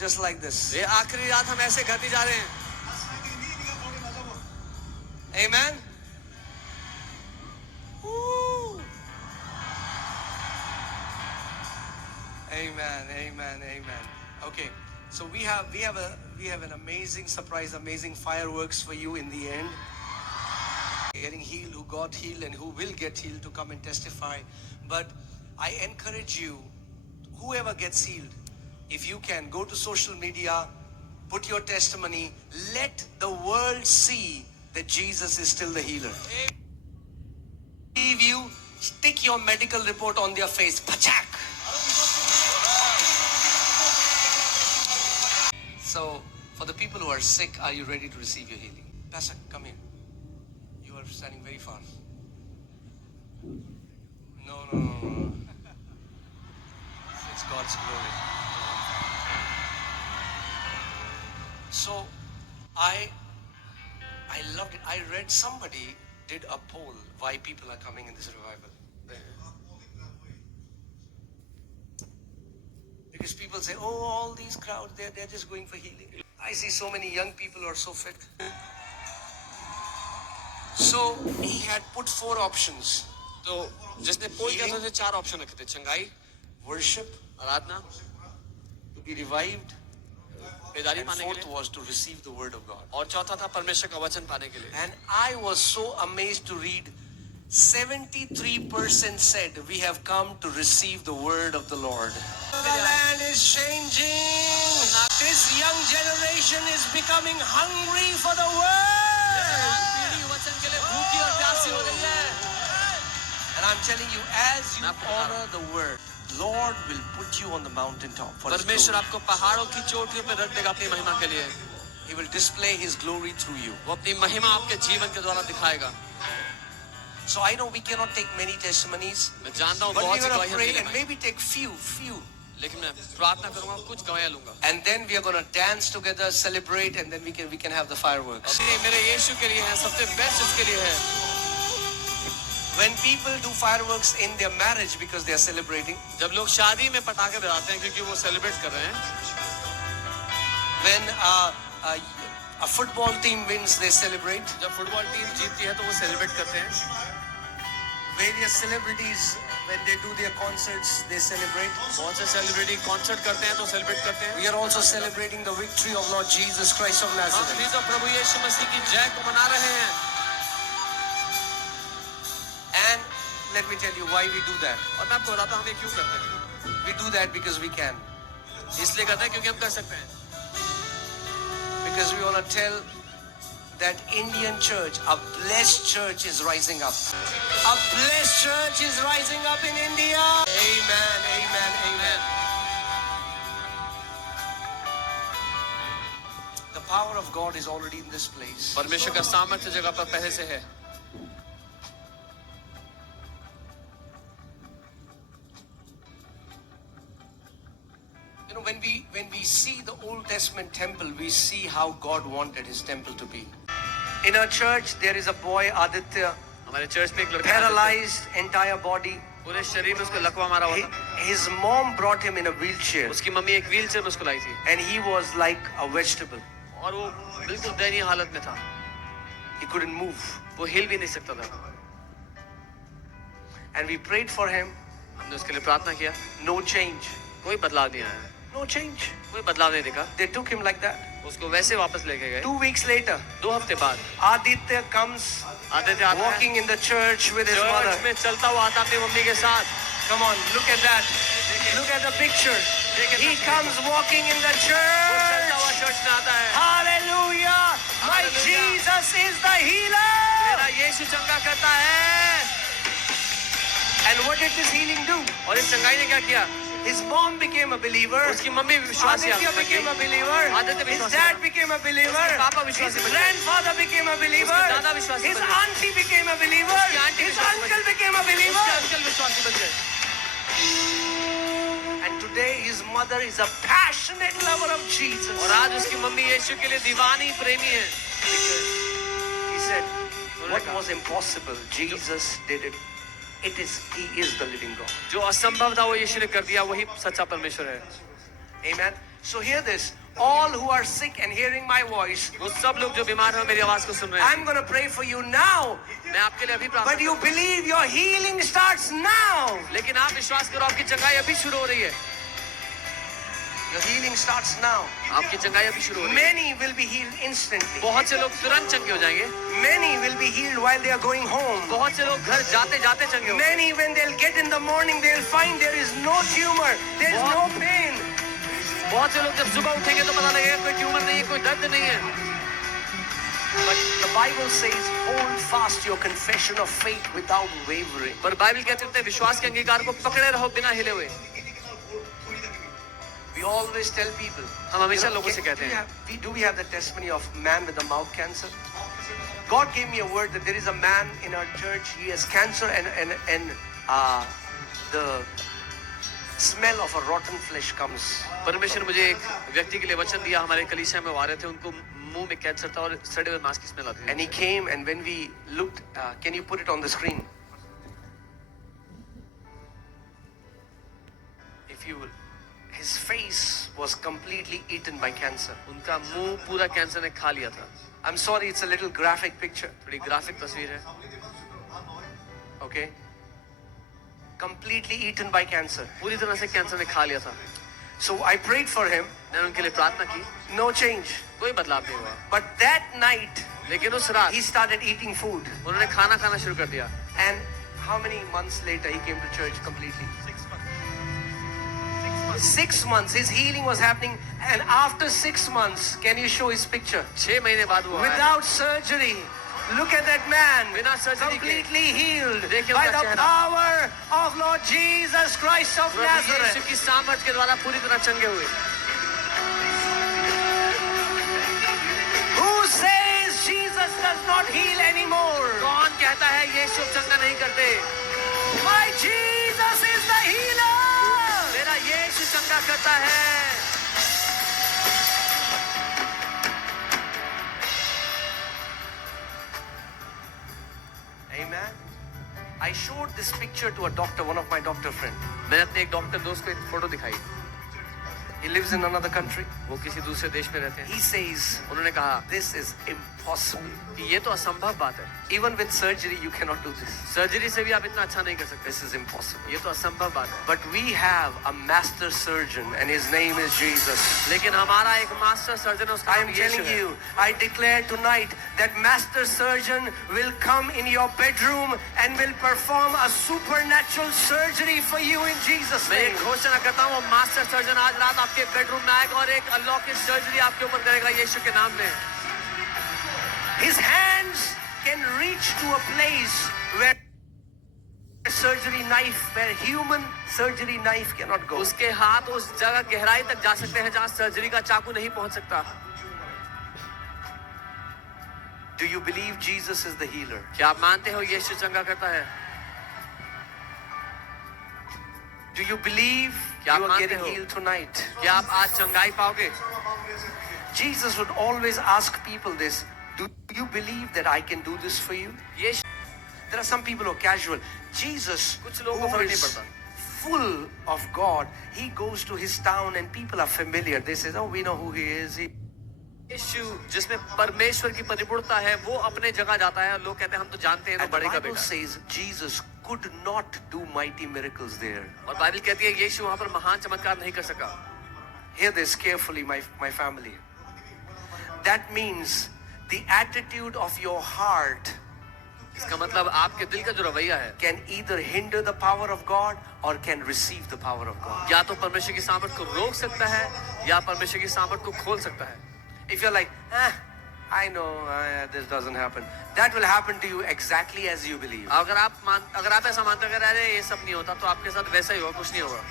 just like this. ये आखिरी रात हम ऐसे करते जा रहे हैं. Amen. Woo. Amen. Amen. Amen. Okay. So we have an amazing surprise, amazing fireworks for you in the end. Getting healed, who got healed and who will get healed to come and testify. But I encourage you, whoever gets healed, if you can, go to social media, put your testimony, let the world see that Jesus is still the healer. If you stick your medical report on their face, pachak. So, for the people who are sick, are you ready to receive your healing? Pastor, come here. You are standing very far. No. It's God's glory. So, I loved it. I read somebody did a poll why people are coming in this revival. Because people say, oh, all these crowds, they're just going for healing. I see so many young people who are so fit. So he had put 4 options. तो जिसने पोल किया था उसने 4 option रखे थे. चंगाई, Worship, Aradhana, to be revived, बेदारी and पाने के 4th लिए, was to receive the word of God. और चौथा था परमेश्वर का वचन पाने के लिए. And I was so amazed to read 73% said we have come to receive the word of the Lord. The land is changing. This young generation is becoming hungry for the word. पीढ़ी वचन के लिए भूखी और प्यासी हो गई है. And I'm telling you, as you honor the word, Lord will put you on the mountaintop for His परमेश्वर glory. आपको पहाड़ों की चोटियों पर रख देगा अपनी महिमा के लिए. He will display His glory through you. वो अपनी महिमा आपके जीवन के द्वारा दिखाएगा. So I know we cannot take many testimonies, मैं जानता हूँ but बहुत we C are going गवाहियाँ to pray नहीं ले and पाएंगे. maybe take few. लेकिन मैं प्रार्थना करूंगा, कुछ गवाहियाँ लूंगा. And then we are going to dance together, celebrate, and then we can have the fireworks. ये मेरे यीशु के लिए है, सबसे बेस्ट इसके लिए है. When people do fireworks in their marriage because they are celebrating, जब लोग शादी में पटाखे बजाते हैं क्योंकि वो सेलिब्रेट कर रहे हैं. when a football team wins, they celebrate. जब फुटबॉल टीम जीतती है तो वो सेलिब्रेट करते हैं. Various celebrities, when they do their concerts, they celebrate. बहुत से सेलिब्रिटी कॉन्सर्ट करते हैं तो सेलिब्रेट करते हैं. We are also celebrating the victory of Lord Jesus Christ of हम Nazareth. भी तो प्रभु यीशु मसीह की जय को मना रहे हैं. And let me tell you why we do that. और मैं आपको बताता हूँ हम ये क्यों करते हैं. We do that because we can. इसलिए करते हैं क्योंकि हम कर सकते हैं. Because we want to tell that Indian church, a blessed church is rising up. A blessed church is rising up in India. Amen. The power of God is already in this place. परमेश्वर का सामर्थ्य जगह पर पहले से है. You know, when we see the Old Testament temple, we see how God wanted His temple to be. In our church, there is a boy, Aditya, हमारे church में एक लड़का paralyzed entire body. पूरे शरीर में उसको लकवा मारा हुआ था. His mom brought him in a wheelchair, उसकी मम्मी एक व्हील चेयर में उसको लाई थी and he was like a vegetable. और वो बिल्कुल दयनीय हालत में था. He couldn't move. वो हिल भी नहीं सकता था. And we prayed for him. हमने उसके लिए प्रार्थना किया. No change. कोई बदलाव नहीं आया. No change. कोई बदलाव नहीं दिखा. They took him like that. उसको वैसे वापस लेके गए. 2 weeks later, 2 हफ्ते बाद Aditya comes आदित्य आता है. walking in the church with his mother. Church में चलता हुआ आता अपनी मम्मी के साथ. Come on, look at that. Look at the picture. He comes walking in the वो चलता church. हुआ चर्च में आता है. Hallelujah. My Hallelujah. Jesus is the healer. मेरा यीशु चंगा करता है. And what did this healing do? और इस चंगाई ने क्या किया? His mom became a believer. उसकी मम्मी विश्वासी Aditya became a believer. Aditya His विश्वासी dad बन became a believer. उसके पापा His विश्वासी बन गए. grandfather became a believer. उसके दादा विश्वासी His बन गए. auntie became a believer. उसकी आंटी His विश्वासी बन uncle गए. became a believer. उसके अंकल विश्वासी बन गए. And today his mother is a passionate lover of Jesus. और आज उसकी मम्मी यीशु के लिए दीवानी प्रेमी है. He said, what was impossible, Jesus did it. He is the living God. जो असंभव था वो यीशु ने कर दिया. वही सच्चा परमेश्वर है. Amen. So hear this. All who are sick and hearing my voice, वो सब लोग जो बीमार हैं मेरी आवाज को सुन रहे हैं, I'm going to pray for you now. मैं आपके लिए अभी प्रार्थना But you करूंगा। believe your healing starts now. लेकिन आप विश्वास करो आपकी चंगाई अभी शुरू हो रही है। Your healing starts now. आपकी चंगाई अभी शुरू हो रही है। Many will be healed instantly. बहुत से लोग तुरंत चंगे हो जाएंगे। Many will be healed while they are going home. बहुत से लोग घर जाते जाते चंगे होंगे। Many, when they'll get in the morning, they'll find there is no tumor, there is no pain. बहुत से लोग जब सुबह उठेंगे तो पता लगेगा कोई ट्यूमर नहीं है, कोई दर्द नहीं है। But the Bible says, hold fast your confession of faith without wavering. पर बाइबल कहते हैं विश्वास के अंगीकार को पकड़े रहो बिना हिले हुए। We always tell people. हम हमेशा लोगों से कहते हैं। Do we have the testimony of man with the mouth cancer? God gave me a word that there is a man in our church. He has cancer and the smell of a rotten flesh comes. परमेश्वर मुझे एक व्यक्ति के लिए वचन दिया। हमारे कलीसिया में वो आ रहे थे, उनको मुंह में कैंसर था और सड़े हुए मांस की स्मेल आती थी। And he came, and when we looked, can you put it on the screen? If you will. His face was completely eaten by cancer. उनका मुंह पूरा कैंसर ने खा लिया था। I'm sorry, it's a little graphic picture. थोड़ी graphic तस्वीर है। Okay? Completely eaten by cancer. पूरी तरह से कैंसर ने खा लिया था। So I prayed for him. मैंने उनके लिए प्रार्थना की। No change. कोई बदलाव नहीं हुआ। But that night, लेकिन उस रात he started eating food. उन्होंने खाना खाना शुरू कर दिया। And how many months later he came to church completely? 6 months. His healing was happening, and after 6 months, can you show his picture? 6 महीने बाद वो आया। Without surgery. Look at that man. बिना सर्जरी के Completely healed देखिए by उसका the चेहरा। power of Lord Jesus Christ of प्रभु यीशु Nazareth. की सामर्थ के द्वारा पूरी तरह चंगे हुए। Who says Jesus does not heal anymore? कौन कहता है यीशु चंगा नहीं करते? My Jesus is the healer. मेरा यीशु चंगा करता है। Amen. I showed this picture to a doctor, one of my doctor friend. मैंने अपने एक डॉक्टर दोस्त को एक फोटो दिखाई। He lives in another country. वो किसी दूसरे देश में रहते हैं। He says, उन्होंने कहा this is impossible. कि ये तो असंभव बात है। Even with surgery, you cannot do this. Surgery से भी आप इतना अच्छा नहीं कर सकते। This is impossible. ये तो असंभव बात है। But we have a master surgeon, and his name is Jesus. लेकिन हमारा एक मास्टर सर्जन है, उसका I नाम am यीशु telling है। you, I declare tonight that master surgeon will come in your bedroom and will perform a supernatural surgery for you in Jesus' मैं name. एक घोषणा करता हूँ, मास्टर सर्जन आज रात आपके बेडरूम में आएगा और एक अलौकिक सर्जरी आपके ऊपर करेगा यीशु के नाम में। His hands can reach to a place where surgery knife, where human surgery knife cannot go. उसके हाथ उस जगह गहराई तक जा सकते हैं जहाँ सर्जरी का चाकू नहीं पहुंच सकता। Do you believe Jesus is the healer? क्या आप मानते हो यीशु चंगा करता है? Do you believe क्या you आप are मानते getting हो? healed tonight? क्या आप आज चंगाई पाओगे? Jesus would always ask people this. Do you believe that I can do this for you? Yeshu There are some people who are casual. Jesus, कुछ लोगों को who फर्क नहीं is पड़ता। full of God, he goes to his town and people are familiar. They say, oh, we know who he is. यीशु जिसमें परमेश्वर की परिपूर्णता है वो अपने जगह जाता है और लोग कहते हैं हम तो जानते हैं तो And the बड़े का Bible बेटा। says Jesus could not do mighty miracles there. और बाइबल कहती है यीशु वहां पर महान चमत्कार नहीं कर सका। Hear this carefully, my family. That means the attitude of your heart इसका मतलब आपके दिल का जो रवैया है can either hinder the power of God or can receive the power of God. या तो परमेश्वर की सामर्थ को रोक सकता है या परमेश्वर की सामर्थ को खोल सकता है। If you're like, I know this doesn't happen, that will happen to you exactly as you believe. अगर आप ऐसा मानते हो अरे ये सब नहीं होता तो आपके साथ वैसा ही होगा, कुछ नहीं होगा।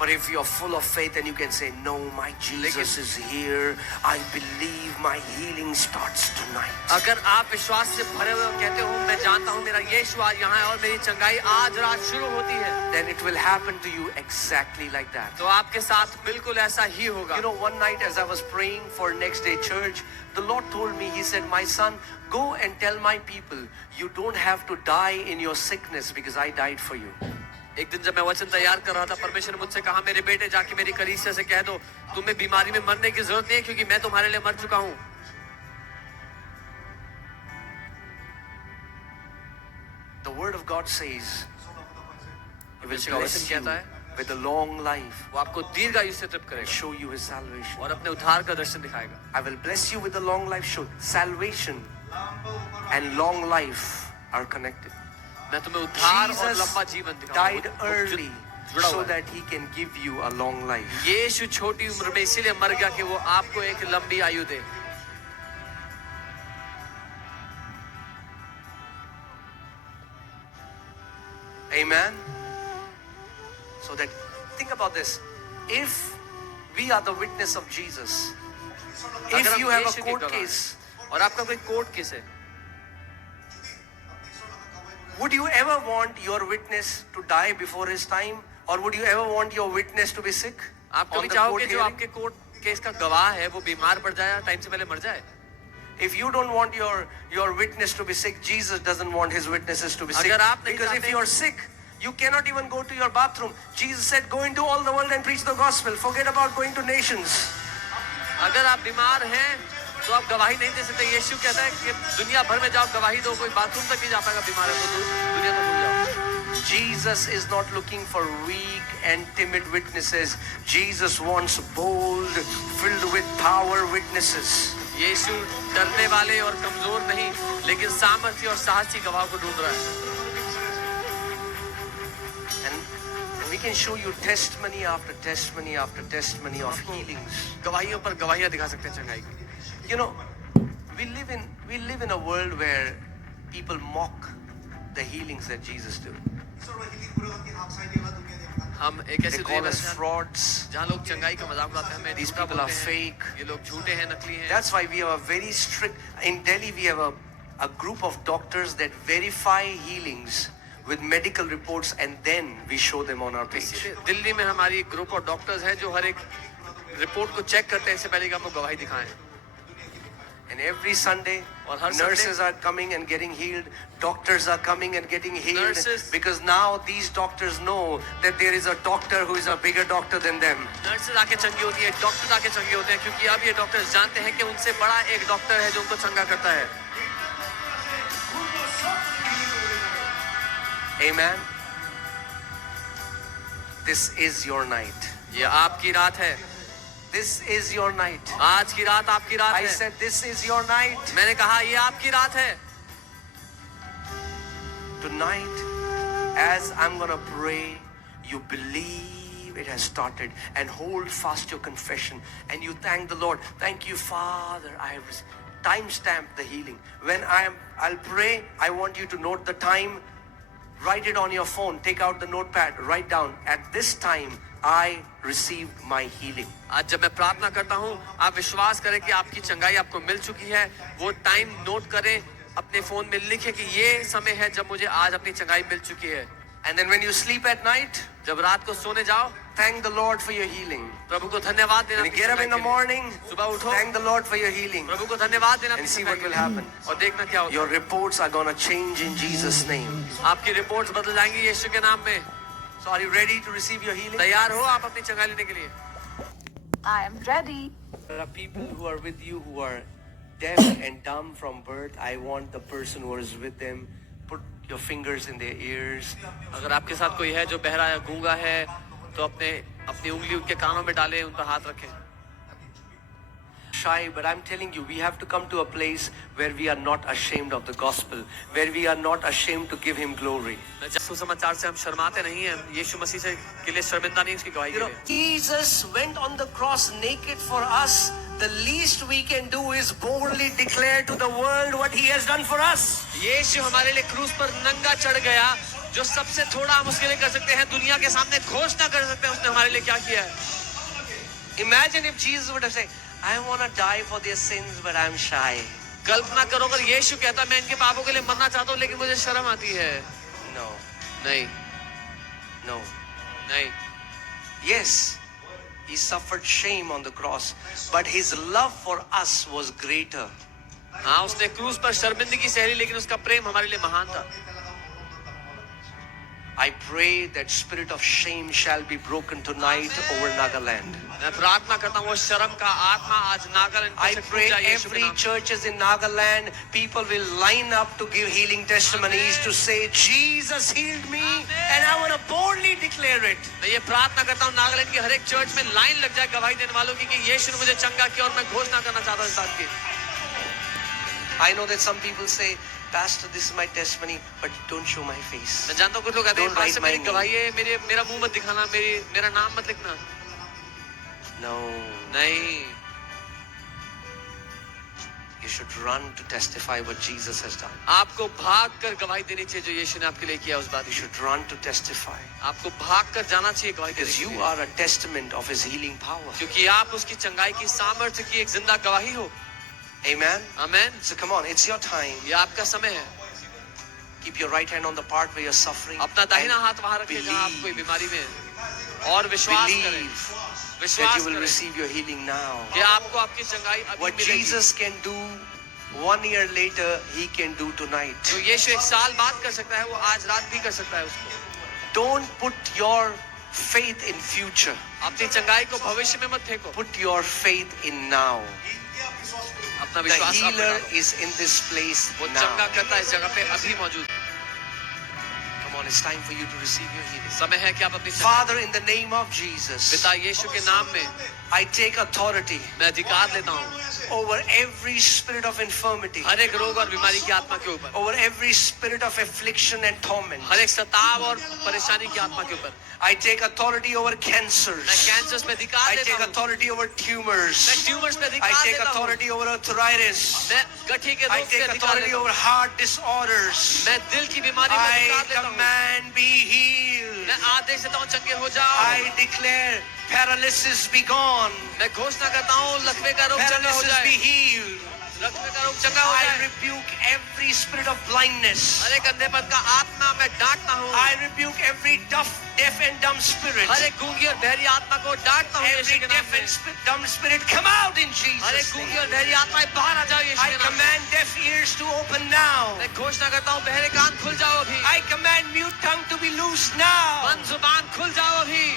But if you're full of faith and you can say, no, my Jesus is here, I believe my healing starts tonight. अगर आप विश्वास से भरे हुए कहते हो मैं जानता हूँ मेरा यीशु आज यहाँ है और मेरी चंगाई आज रात शुरू होती है, Then it will happen to you exactly like that. तो आपके साथ बिल्कुल ऐसा ही होगा। You know, one night as I was praying for next day church, the Lord told me, he said, my son, go and tell my people, you don't have to die in your sickness because I died for you. एक दिन जब मैं वचन तैयार कर रहा था, परमेश्वर ने मुझसे कहा, मेरे बेटे जाके मेरी कलीसिया से कह दो तुम्हें बीमारी में मरने की जरूरत नहीं है, क्योंकि मैं तुम्हारे लिए मर चुका हूं। The word of God says, He will परमेश्वर का bless वचन you कहता है with a long life वो आपको दीर्घायु से तृप्त and करेगा show you His salvation. और अपने उद्धार का दर्शन दिखाएगा। I will bless you with a long life. Show salvation and long life are connected. मैं तुम्हें उद्धार और Jesus लंबा जीवन died दिखाऊंगा। early जुड़ा so हुआ है। that He can give you a long life. यीशु छोटी उम्र में इसीलिए मर गया कि वो आपको एक लंबी आयु दे। Amen. So that, think about this. If we are the witness of Jesus, अगर if हम you have a यीशु के court गवाह हैं, case, और आपका कोई कोर्ट केस है, would you ever want your witness to die before his time, or would you ever want your witness to be sick आप on कभी the चाहोगे court जो hearing? आपके कोर्ट केस का गवाह है वो बीमार पड़ जाए, टाइम से पहले मर जाए? If you don't want your witness to be sick, Jesus doesn't want his witnesses to be sick. अगर आप नहीं Because if चाहते- you're sick, you cannot even go to your bathroom. Jesus said, go into all the world and preach the gospel. Forget about going to nations. अगर आप बीमार हैं तो आप गवाही नहीं दे सकते। यीशु कहता है कि दुनिया भर में जाओ, गवाही दो। कोई बाथरूम तक नहीं जा पाएगा बीमार है तो दुनिया को भूल जाओ। Jesus is not looking for weak and timid witnesses. Jesus wants bold, filled with power witnesses. यीशु डरने वाले और कमजोर नहीं, लेकिन सामर्थ्य और साहसी गवाह को ढूंढ रहा है। And we can show you testimony after testimony after testimony of healings. गवाहियों पर गवाहियां दिखा सकते हैं चंगाई की। You know, we live in a world where people mock the healings that Jesus did. हम एक ऐसी They दुनिया call में us हैं frauds. जहाँ लोग चंगाई का मजाक उड़ाते हैं, हमें These झूठा people are बोलते हैं, fake. ये लोग झूठे हैं, नकली हैं। That's why we have a very strict, in Delhi we have a group of doctors that verify healings with medical reports and then we show them on our page. इसीलिए दिल्ली में हमारी एक ग्रुप ऑफ डॉक्टर्स है जो हर एक report को check करते हैं इससे पहले कि आपको गवाही दिखाएं। And every Sunday, और हर nurses are coming and getting healed. Doctors are coming and getting healed. Nurses- Because now these doctors know that there is a doctor who is a bigger doctor than them. Nurses आके चंगी होती है, doctor आके चंगे होते हैं, क्योंकि अब ये डॉक्टर्स जानते हैं कि उनसे बड़ा एक डॉक्टर है जो उनको चंगा करता है। Amen. This is your night. ये आपकी रात है, This is your night. आज की रात आपकी रात I है। said this is your night. मैंने कहा ये आपकी रात है। Tonight, as I'm gonna pray, you believe it has started and hold fast your confession and you thank the Lord. Thank you, Father. I have time-stamped the healing. When I'll pray, I want you to note the time. Write it on your phone. Take out the notepad. Write down. At this time, I received my healing. आज जब मैं प्रार्थना करता हूँ, आप विश्वास करें कि आपकी चंगाई आपको मिल चुकी है। वो टाइम नोट करें, अपने फोन में लिखें कि ये समय है जब मुझे आज अपनी चंगाई मिल चुकी है। And then when you sleep at night, जब रात को सोने जाओ, thank the Lord for your healing. प्रभु को धन्यवाद देना। When you अपनी get up in चंगाई the के लिए। morning, सुबह उठो, thank the Lord for your healing. प्रभु को धन्यवाद देना And अपनी see चंगाई what के will लिए। happen. और देखना क्या होगा। Your reports are gonna change in Jesus' name. आपकी रिपोर्ट्स बदल जाएंगी यीशु के नाम में। So are you ready to receive your healing? तैयार हो आप अपनी चंगाई लेने के लिए? I am ready. There are people who are with you who are deaf and dumb from birth. I want the person who is with them, put your fingers in their ears. अगर आपके साथ कोई है जो बहरा या गूंगा है, तो अपनी उंगली उनके कानों में डालें, उन पर हाथ रखें। Shy, but I'm telling you, we have to come to a place where we are not ashamed of the gospel, where we are not ashamed to give him glory. सुसमाचार से हम शर्माते नहीं हैं, यीशु मसीह से के लिए शर्मिंदा नहीं उसकी गवाही You के know, लिए। Jesus went on the cross naked for us. The least we can do is boldly declare to the world what he has done for us. यीशु हमारे लिए क्रूस पर नंगा चढ़ गया, जो सबसे थोड़ा हम उसके लिए कर सकते हैं, दुनिया के सामने घोषणा कर सकते हैं उसने हमारे लिए क्या किया है। Imagine if Jesus would have said, I want to die for their sins, but I'm shy. कल्पना करो अगर यीशु कहता मैं इनके पापों के लिए मरना चाहता हूँ लेकिन मुझे शर्म आती है। No, नहीं, no. नहीं। Yes, he suffered shame on the cross, but his love for us was greater. हाँ, उसने क्रूस पर शर्मिंदगी सही, लेकिन उसका प्रेम हमारे लिए महान था। I pray that spirit of shame shall be broken tonight over Nagaland. मैं प्रार्थना करता हूँ वो शर्म का आत्मा आज नागालैंड I से pray टूट जाए यीशु के every नाम में। churches in Nagaland, people will line up to give healing testimonies to say, Jesus healed me and I want to boldly declare it. मैं ये प्रार्थना करता हूँ नागालैंड की हर एक चर्च में लाइन लग जाए गवाही देने वालों की कि यीशु ने मुझे चंगा किया और मैं घोषणा करना चाहता हूँ इस बात की। I know that some people say, Pastor, this is my testimony, but don't show my face. मैं जानता हूँ कुछ लोग कहते हैं Don't write पास्टर my मेरी name. गवाही है मेरा मुंह मत दिखाना मेरा नाम मत लिखना। No, नहीं, you should run to testify what Jesus has done. आपको भाग कर गवाही देनी चाहिए जो यीशु ने आपके लिए किया उस बात You की। should run to testify आपको भाग कर जाना चाहिए गवाही देने because के you लिए। are a testament of His healing power. क्योंकि आप उसकी चंगाई की सामर्थ्य की एक जिंदा गवाही हो। Amen. Amen. So come on, it's your time. ये आपका समय है। Keep your right hand on the part where you're suffering. अपना दाहिना and हाथ वहां रखिए जहां आप कोई believe, बीमारी में हैं। और विश्वास करें, believe that विश्वास you will करें receive your healing now. कि आपको आपकी चंगाई अभी What मिलेगी। Jesus can do 1 year later, He can do tonight. जो यीशु एक साल बाद कर सकता है वो आज रात भी कर सकता है उसको। Don't put your faith in future. अपनी चंगाई को भविष्य में मत फेंको, Put your faith in now. अपना The विश्वास आप में healer डालो। is in this place वो now. चंगा करता है इस जगह पे अभी मौजूद। Come on, it's time for you to receive your healing. समय है कि आप अपनी Father, in the name of Jesus, पिता यीशु के नाम में I take authority मैं अधिकार लेता हूँ over every spirit of infirmity, हर एक रोग और बीमारी की आत्मा के ऊपर, over every spirit of affliction and torment. हर एक सताव और परेशानी की आत्मा के ऊपर। I take authority over मैं cancers. कैंसर में अधिकार I लेता take हूँ, authority over मैं tumors. ट्यूमर्स में I अधिकार take लेता हूँ, authority over arthritis. मैं गठिया के I रोग से take अधिकार authority लेता over हूँ, heart disorders. मैं दिल की बीमारी में I अधिकार लेता हूँ, command be healed. मैं आदेश देता हूँ चंगे हो जाओ, I declare paralysis be gone. मैं घोषणा करता हूँ लकवे का रोग चंगा हो Paralysis be जाए, healed. लकवे का रोग चंगा हो I जाए, rebuke every spirit of blindness. हर एक अंधेपन का आत्मा मैं डांटता हूँ, I rebuke every deaf and dumb spirit. हर एक गूंगी और बहरी आत्मा को डांटता हूँ Every यीशु के नाम deaf में, and dumb spirit come out in हर एक Jesus' गूंगी name. और बहरी आत्माएं बाहर आ जाओ यीशु I के नाम में। command deaf ears to open now. मैं घोषणा करता हूँ बहरे कान खुल जाओ अभी, I command mute tongue to be loosed now. बंद जुबान खुल जाओ अभी,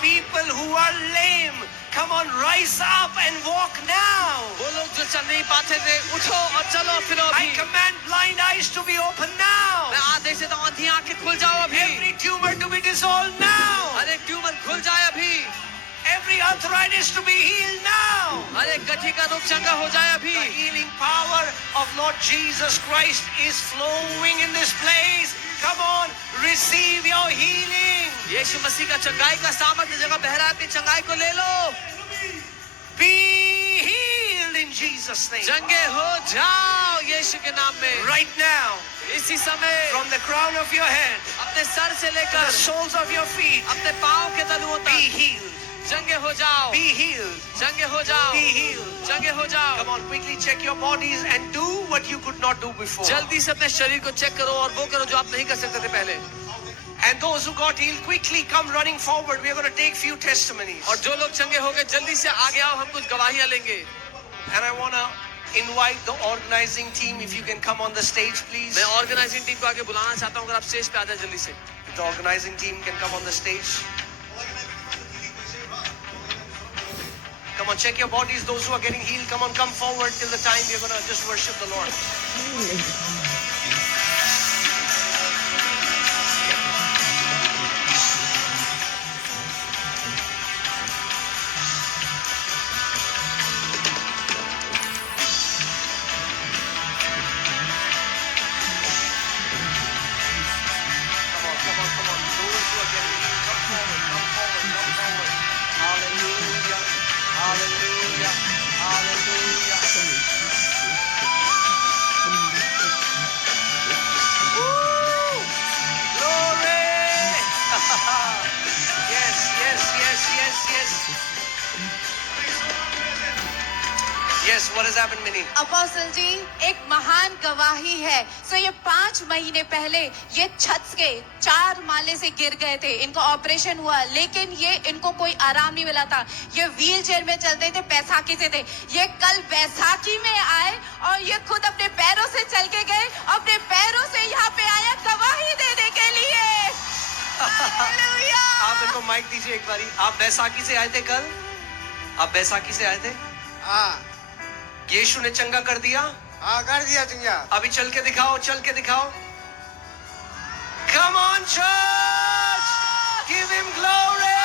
People who are lame, come on, rise up and walk now. वो लोग जो चल नहीं पाते थे उठो और चलो फिरो I अभी, command blind eyes to be open now. मैं आदेश देता हूँ अंधी आंखें खुल जाओ अभी, Every tumor to be dissolved now. हर एक ट्यूमर खुल जाए अभी, Every arthritis to be healed now. हर एक गठिया का रोग चंगा हो जाए अभी। The healing power of Lord Jesus Christ is flowing in this place. Come on, receive your healing. यीशु मसीह का चंगाई का सामर्थ्य जगह बहरा अपनी चंगाई को ले लो, Be healed in Jesus' name. चंगे हो जाओ यीशु के नाम में। Right now, इसी समय from the crown of your head अपने सर से to लेकर the soles of your feet, अपने पाँव के तलुओं be तक healed. चंगे हो जाओ, Be healed. चंगे हो जाओ, Be healed. चंगे हो जाओ। Come on, quickly check your bodies and do what you could not do before. जल्दी से अपने शरीर को चेक करो और वो करो जो आप नहीं कर सकते थे पहले। And those who got healed, quickly come running forward. We are going to take few testimonies. और जो लोग चंगे हो गए जल्दी से आगे आओ, हम कुछ गवाहियां लेंगे। And I want to invite the organizing team, if you can come on the stage, please. मैं ऑर्गेनाइजिंग टीम को आगे बुलाना चाहता हूँ, अगर आप स्टेज पे आ जाए जल्दी से। If the organizing team can come on the stage. Come on, check your bodies. Those who are getting healed, come on, come forward till the time we're going to just worship the Lord. Come on, come on, come on. Those who are getting healed, come forward, come forward, come forward. Hallelujah, hallelujah, hallelujah. Woo! Glory! Yes, yes, yes, yes, yes. Yes, what has happened, Minnie? Apostle ji एक महान गवाही है। सो ये 5 महीने पहले ये छत के 4 माले से गिर गए थे, इनको ऑपरेशन हुआ, लेकिन ये इनको कोई आराम नहीं मिला था। ये व्हील चेयर में चलते थे, बैसाखी से थे। ये कल बैसाखी में आए और ये खुद अपने पैरों से चल के गए, अपने पैरों से यहाँ पे आया गवाही देने के लिए। आप इनको माइक दीजिए एक बारी। आप बैसाखी से आए थे कल? आप बैसाखी से आए थे? हाँ यीशु ने चंगा कर दिया? हाँ कर दिया चंगा। अभी चल के दिखाओ, चल के दिखाओ। Come on church, give him glory.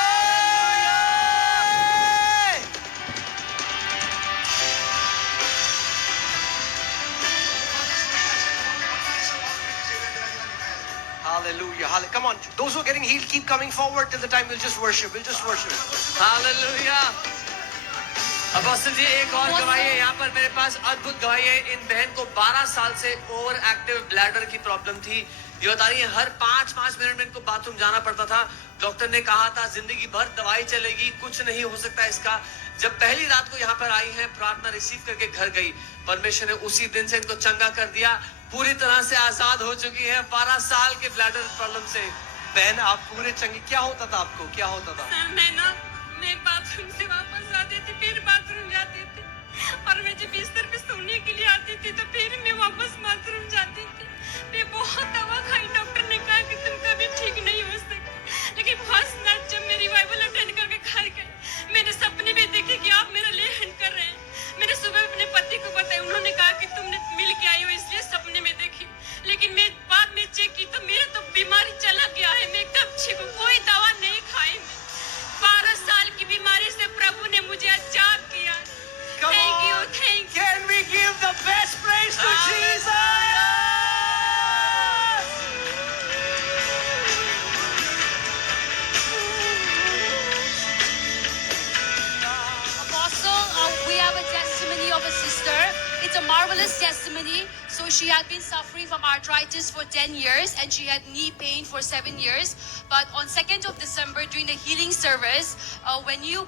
Hallelujah. Come on, those who are getting healed, keep coming forward till the time we'll just worship. We'll just worship. Hallelujah. Apostle ji एक और गवाही है यहाँ पर मेरे पास, अद्भुत गवाही है। इन बहन को 12 साल से ओवर एक्टिव ब्लैडर की प्रॉब्लम थी। ये बता रही है हर 5-5 मिनट में इनको बाथरूम जाना पड़ता था। डॉक्टर ने कहा था जिंदगी भर दवाई चलेगी, कुछ नहीं हो सकता इसका। जब पहली रात को यहाँ पर आई है, प्रार्थना रिसीव करके घर गई, परमेश्वर ने उसी दिन से इनको चंगा कर दिया, पूरी तरह से आजाद हो चुकी है 12 साल के ब्लैडर प्रॉब्लम से। बहन आप पूरे चंगे, क्या होता था आपको, क्या होता था? मैं बाथरूम से वापस आती थी, फिर बाथरूम जाती थी, और मैं जब बिस्तर पे सोने के लिए आती थी तो फिर मैं वापस बाथरूम जाती थी। मैं बहुत दवा खाई, डॉक्टर ने कहा कि तुम कभी ठीक नहीं हो सकती। लेकिन फर्स्ट नाइट जब मैं रिवाइवल अटेंड करके घर गई, मैंने सपने में देखे कि आप मेरा लेहन कर रहे हैं। मैंने सुबह अपने पति को बताया, उन्होंने कहा कि तुमने मिल के आई हो इसलिए सपने में देखी। लेकिन मैं बाद में चेक की तो मेरे तो बीमारी चला गया है, मैं एकदम ठीक हूँ, कोई दवा नहीं खाई। 12 साल की बीमारी से प्रभु ने मुझे आजाद किया। Thank you, thank you. Can we give the best praise to Jesus? Apostle, we have a testimony of a sister. It's a marvelous testimony. So she had been suffering from arthritis for 10 years and she had knee pain for 7 years. But on 2nd of December during the healing service, when you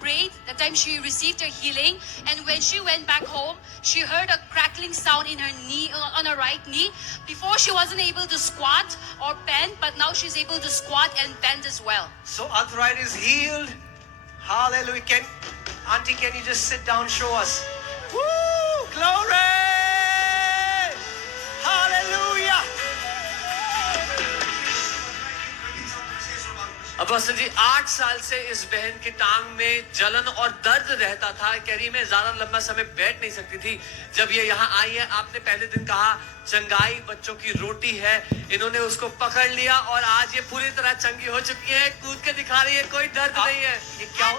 prayed, that time she received her healing. And when she went back home, she heard a crackling sound in her knee, on her right knee. Before she wasn't able to squat or bend, but now she's able to squat and bend as well. So arthritis healed. Hallelujah. Auntie, can you just sit down, show us? Woo! Glory! Hallelujah! Apostle ji 8 साल से इस बहन की टांग में जलन और दर्द रहता था। कह रही मैं ज्यादा लंबा समय बैठ नहीं सकती थी। जब ये यहाँ आई है, आपने पहले दिन कहा चंगाई बच्चों की रोटी है, इन्होंने उसको पकड़ लिया और आज ये पूरी तरह चंगी हो चुकी है, कूद के दिखा रही है, कोई दर्द नहीं है। ये क्या हो?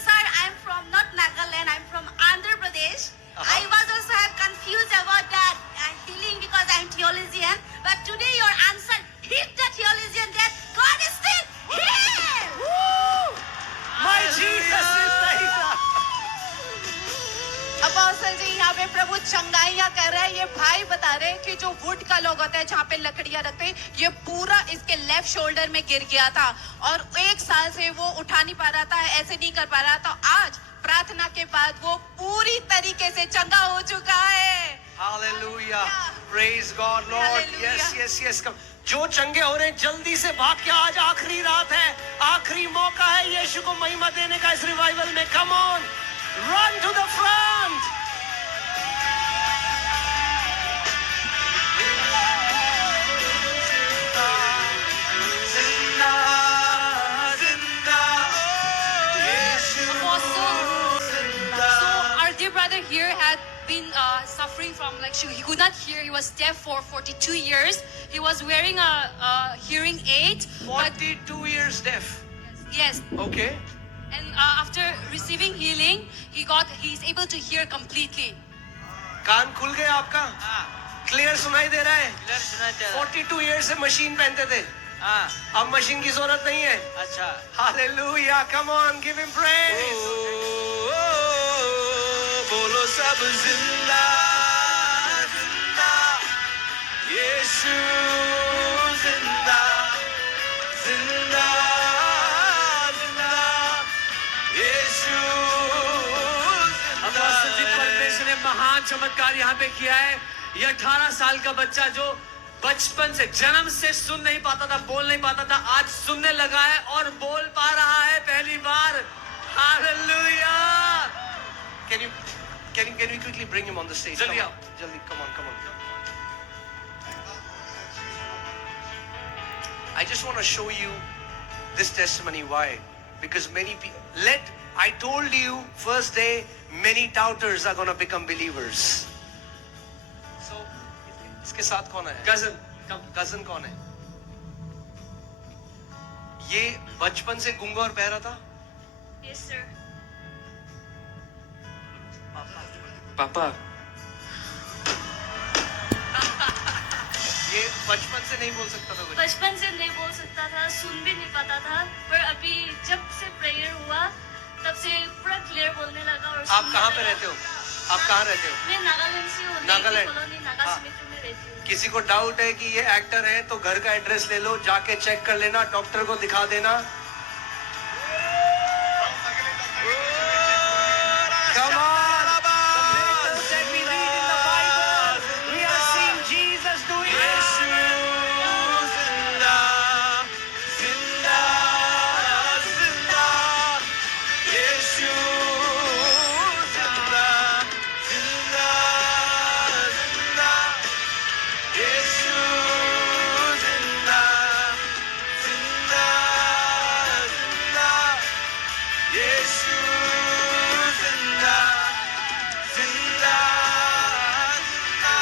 Sir, I'm from not Nagaland, I'm from Andhra Pradesh. I was also confused about that healing because I'm theologian. But today your answer hit the theologian that God is still here. Woo! My Jesus is there. Apostle ji यहाँ पे प्रभु चंगाइयाँ कर रहे हैं। ये भाई बता रहे हैं कि जो वुड का लोग होता है जहाँ पे लकड़ियाँ रखते हैं, ये पूरा इसके लेफ्ट शोल्डर में गिर गया था और 1 साल से वो उठा नहीं पा रहा था, ऐसे नहीं कर पा रहा था। आज प्रार्थना के बाद वो पूरी तरीके से चंगा हो चुका है। Hallelujah. Praise God, Lord. Hallelujah. Yes. Come. जो चंगे हो रहे हैं जल्दी से भाग के, आज आखिरी रात है, आखिरी मौका है यीशु को महिमा देने का इस रिवाइवल में। Come on, run to the front. Apostle, so our dear brother here had been suffering from, like, he could not hear. He was deaf for 42 years. He was wearing a hearing aid. 42 years deaf. Yes. Okay. And after receiving healing, he's able to hear completely. कान खुल गया आपका? Clear सुनाई दे रहा है? 42 years से machine पहनते थे, अब मशीन की जरूरत नहीं है। अच्छा Hallelujah. Come on, give him praise. बोलो सब जिंदा जिंदा यीशु जिंदा जिंदा जिंदा यीशु अपोस्टल जी परमेश्वर ने महान चमत्कार यहाँ पे किया है। ये 18 साल का बच्चा जो बचपन से, जन्म से सुन नहीं पाता था, बोल नहीं पाता था, आज सुनने लगा है और बोल पा रहा है पहली बार। Hallelujah. Can you quickly bring him on the stage? जल्दी Come आओ। on. Jaldi, come on. I just want to show you this testimony. Why? Because many people, I told you first day, many doubters are going to become believers. So, इसके साथ कौन है? Cousin, come. Cousin कौन है? ये बचपन से गूंगा और बहरा था? Yes, sir. पापा, ये बचपन से नहीं बोल सकता था कुछ? बचपन से नहीं बोल सकता था, सुन भी नहीं पाता था, पर अभी जब से प्रेयर हुआ तब से पूरा क्लियर बोलने लगा और आप सुनने कहाँ पे लगा। रहते हो? आप कहाँ रहते हो? मैं नागालैंड से हूँ, नागालैंड। कॉलोनी नागा हाँ। समिति में रहती हूँ। किसी को डाउट है कि ये एक्टर है तो घर का एड्रेस ले लो, जाके चेक कर लेना, डॉक्टर को दिखा देना. Come on. The miracles that we read in the Bible, we are seeing Jesus doing it. जिंदा जिंदा जिंदा यीशु जिंदा जिंदा जिंदा यीशु जिंदा जिंदा जिंदा यीशु जिंदा जिंदा जिंदा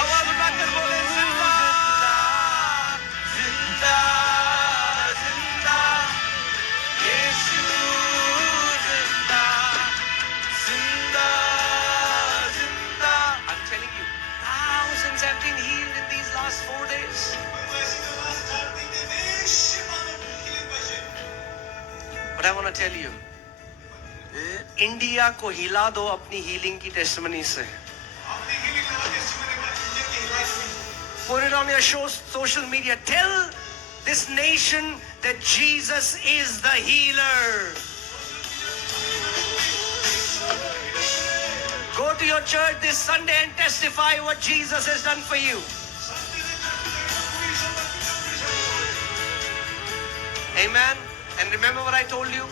आवाज उठाकर बोले जिंदा जिंदा जिंदा यीशु जिंदा जिंदा जिंदा. I'm telling you, thousands have been healed in these last 4 days. But I want to tell you, India को हिला दो अपनी हीलिंग की टेस्टिमनी से. Put it on your social media. Tell this nation that Jesus is the healer. Go to your church this Sunday and testify what Jesus has done for you. Amen. And remember what I told you?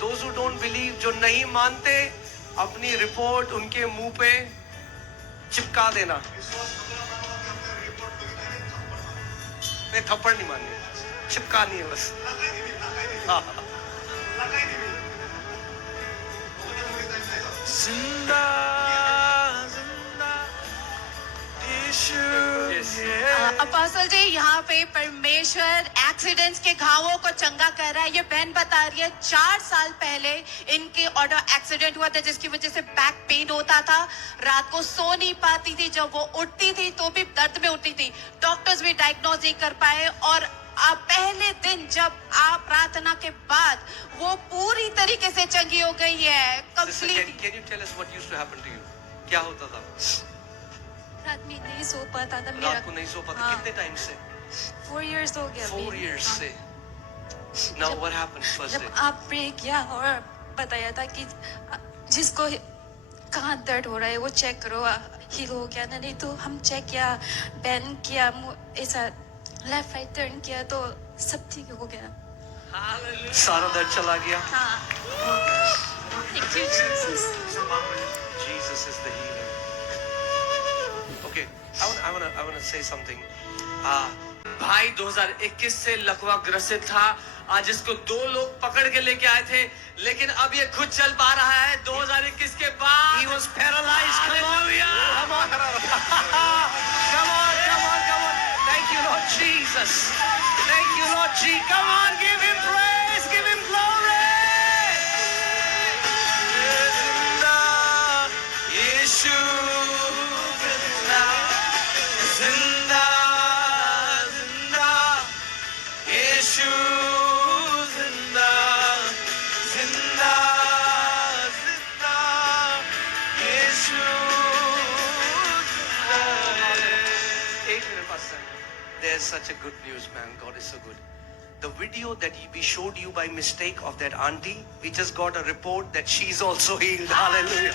Those who don't believe, जो नहीं मानते, अपनी report उनके मुंह पे चिपका देना. नहीं, थप्पड़ नहीं मारनी, चिपकानी है बस. हाँ. जिंदा जिंदा यीशु अपोस्टल जी, यहाँ पे परमेश्वर एक्सीडेंट्स के घावों को चंगा कर रहा है. ये बहन बता रही है 4 साल पहले इनके ऑटो एक्सीडेंट हुआ था जिसकी वजह से बैक पेन होता था. रात को सो नहीं पाती थी, जब वो उठती थी तो भी दर्द में उठती थी. डॉक्टर्स भी डायग्नोज नहीं कर पाए और पहले दिन जब आप प्रार्थना के बाद वो पूरी तरीके से चंगी हो गई है. Sister, can you tell us what used to happen to you? क्या होता था? रात में नहीं सो पाता था. रात को नहीं सो पाता. हाँ. कितने टाइम से? 4 years हो गया. 4 years से. Now what happened first जब day? आप प्रे किया और बताया था कि जिसको कहाँ दर्द हो रहा है वो चेक करो, हील हो गया ना. नहीं तो हम चेक किया, बैंड किया, ऐसा लेफ्ट राइट टर्न किया तो सब ठीक हो गया. सारा दर्द चला गया. हाँ. Thank you, Jesus. Jesus is the healer. Okay, I want to say something. भाई 2021 से लकवा ग्रसित था. आज इसको 2 लोग पकड़ के लेके आए थे, लेकिन अब ये खुद चल पा रहा है. 2021 के बाद He was paralyzed. Come on. Come on. Come on. Thank you, Lord Jesus. Thank you, Lord Jesus. Come on, give him praise. Give him glory. जिंदा यीशु जिंदा जिंदा जिंदा यीशु जिंदा जिंदा जिंदा यीशु जिंदा. 8 minute pastor. There's such a good news, man. God is so good. The video that we showed you by mistake of that auntie, we just got a report that she's also healed. Hallelujah.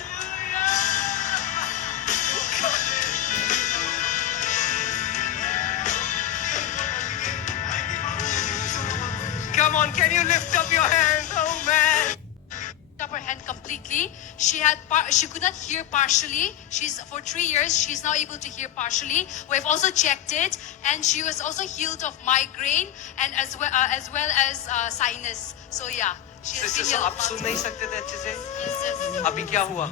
Come on, can you lift up your hand? Oh man. up her hand completely. She could not hear partially. For 3 years, she's now able to hear partially. We've also checked it, and she was also healed of migraine and as well as sinus. So yeah, she has been Sister, healed. आप सुन नहीं सकते थे अच्छे से? Yes, yes. अभी क्या हुआ?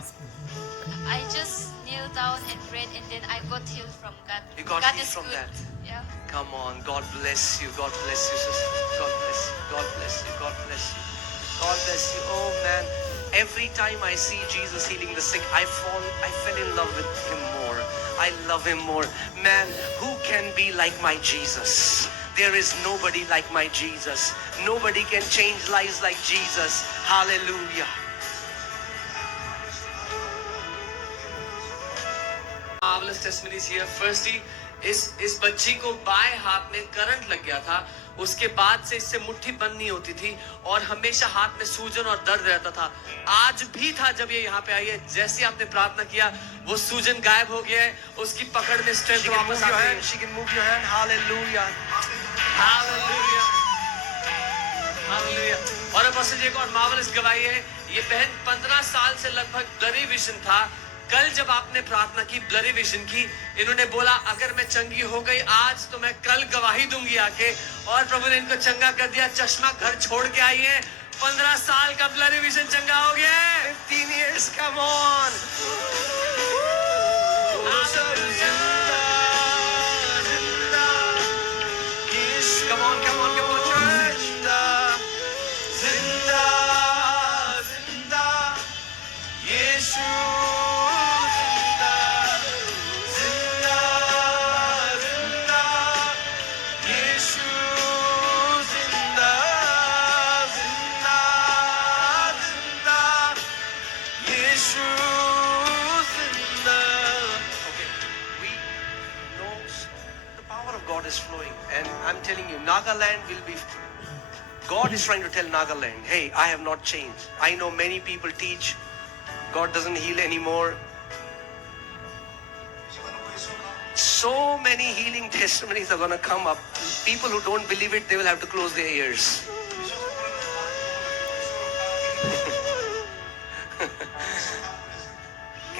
I just kneel down and prayed, and then I got healed from God. You got God healed is from good. that. Yeah. Come on, God bless you, God bless you, sister. God bless you, God bless you, God bless you. God bless you. Oh man, every time I see Jesus healing the sick, I fell in love with him more. I love him more. Man, who can be like my Jesus? There is nobody like my Jesus. Nobody can change lives like Jesus. Hallelujah. Marvelous testimonies here. Firstly, इस बच्ची को बाएं हाथ में current लग गया था. उसके बाद से इससे मुट्ठी बंद नहीं होती थी और हमेशा हाथ में सूजन और दर्द रहता था. आज भी था जब ये यहाँ पे आई है. जैसे आपने प्रार्थना किया, वो सूजन गायब हो गया है. उसकी पकड़ में स्ट्रेंथ वापस आ गई है. She can move your hand. Hallelujah. Hallelujah. Hallelujah. और अपोस्टल जी एक और मार्वलस गवाही है. ये बहन 15 साल से लगभग ब्लरी विजन था. कल जब आपने प्रार्थना की ब्लरी विजन की, इन्होंने बोला अगर मैं चंगी हो गई आज तो मैं कल गवाही दूंगी आके. और प्रभु ने इनको चंगा कर दिया. चश्मा घर छोड़ के आई है. 15 साल का ब्लरी विजन चंगा हो गया है. 15 years, come on. Come on, come on, come on, church. Zinda, Zinda, Yeshu, Zinda, Zinda, Zinda, Yeshu, Zinda, Zinda, Zinda, Yeshu, Zinda. Okay, we know the power of God is flowing, and I'm telling you, Nagaland will be. God is trying to tell Nagaland, hey, I have not changed. I know many people teach God doesn't heal anymore. So many healing testimonies are going to come up. People who don't believe it, they will have to close their ears.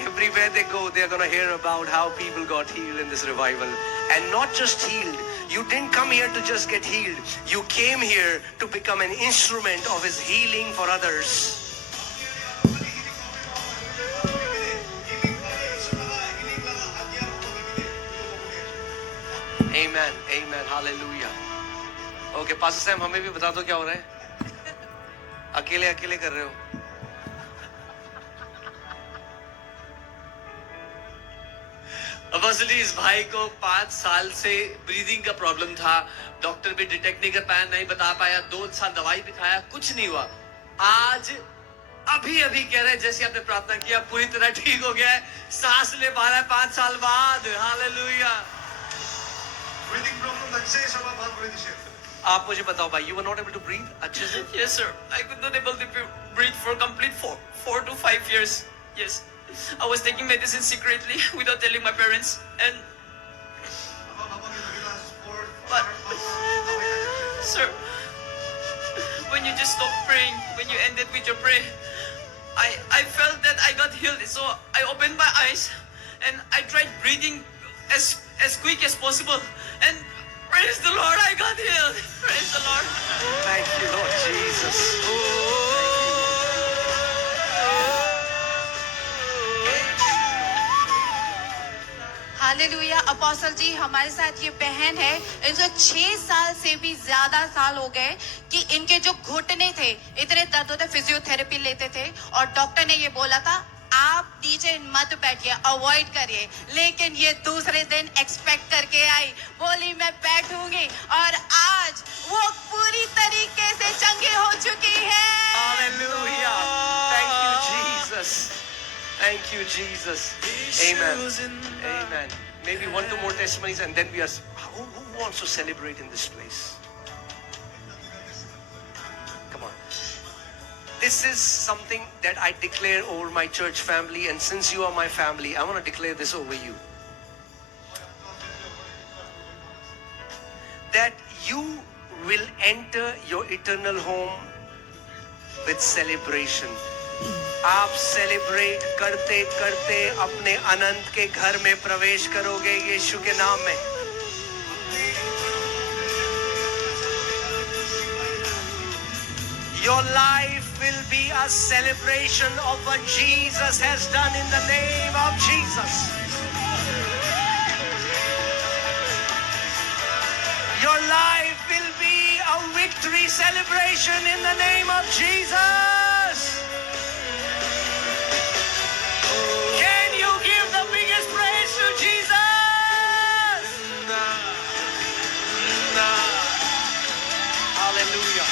Everywhere they go, they're going to hear about how people got healed in this revival. And not just healed. You didn't come here to just get healed. You came here to become an instrument of his healing for others. Amen. Amen. Hallelujah. Okay, Pastor Sam, हमें भी बता दो क्या हो रहा है? अकेले अकेले कर रहे हो? अपोस्टल जी, इस भाई को 5 साल से ब्रीदिंग का प्रॉब्लम था. डॉक्टर भी डिटेक्ट नहीं कर पाया, नहीं बता पाया. 2 साल दवाई भी खाया, कुछ नहीं हुआ. आज अभी कह रहे हैं जैसे आपने प्रार्थना किया पूरी तरह ठीक हो गया है. सांस ले पा रहा है 5 साल बाद. Hallelujah. Breathing problem like say some about breathing. आप मुझे बताओ भाई, you were not able to breathe अच्छे से? Yes, sir. I could not able to breathe for complete 4 to 5 years. Yes. I was taking medicine secretly without telling my parents. And but, sir, when you just stopped praying, when you ended with your prayer, I felt that I got healed. So I opened my eyes and I tried breathing as quick as possible. And praise the Lord, I got healed. Praise the Lord. Thank you, Lord Jesus. Hallelujah. Apostle ji, हमारे साथ ये बहन है, इनको 6 साल से भी ज्यादा साल हो गए कि इनके जो घुटने थे इतने दर्द होते, फिजियोथेरेपी लेते थे और डॉक्टर ने ये बोला था आप नीचे मत बैठिए, अवॉइड करिए. लेकिन ये दूसरे दिन एक्सपेक्ट करके आई, बोली मैं बैठूंगी और आज वो पूरी तरीके से चंगी हो चुकी है. Hallelujah. Thank you, Jesus. Thank you, Jesus. Amen. Amen. Maybe 1, 2 more testimonies and then we are... Who wants to celebrate in this place? Come on. This is something that I declare over my church family, and since you are my family, I want to declare this over you. That you will enter your eternal home with celebration. आप celebrate करते करते अपने अनंत के घर में प्रवेश करोगे यीशु के नाम में। Your life will be a celebration of what Jesus has done in the name of Jesus. Your life will be a victory celebration in the name of Jesus. Can you give the biggest praise to Jesus? Hallelujah.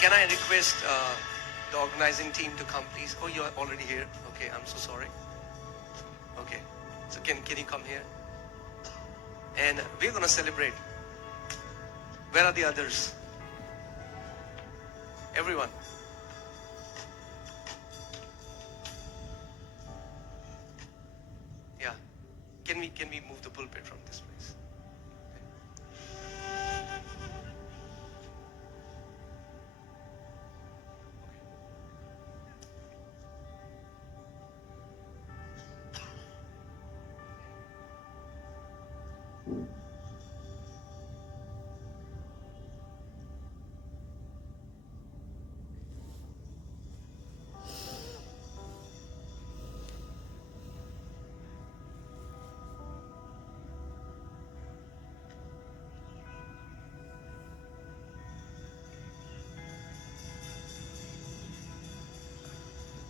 Can I request the organizing team to come, please? Oh, you're already here. Okay, I'm so sorry. Okay, so can you come here? And we're going to celebrate. Where are the others? Everyone. Yeah. Can we move the pulpit from this place?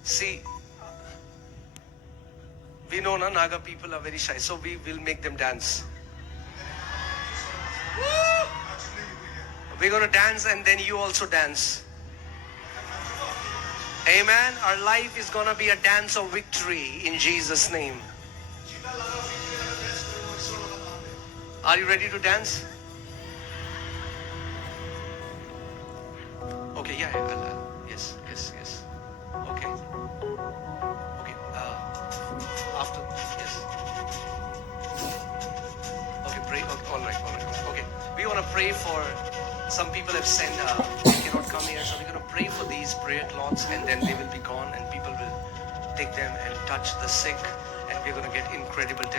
See, we know Naga people are very shy, so we will make them dance. We're going to dance and then you also dance. Amen. Our life is going to be a dance of victory in Jesus' name. Are you ready to dance? Okay, yeah, yes. Okay. After, yes. Okay, pray. Okay, all right. Okay, we want to pray for. Some people have sent. They cannot come here, so we're going to pray for these prayer cloths, and then they will be gone, and people will take them and touch the sick, and we're going to get incredible testimonies.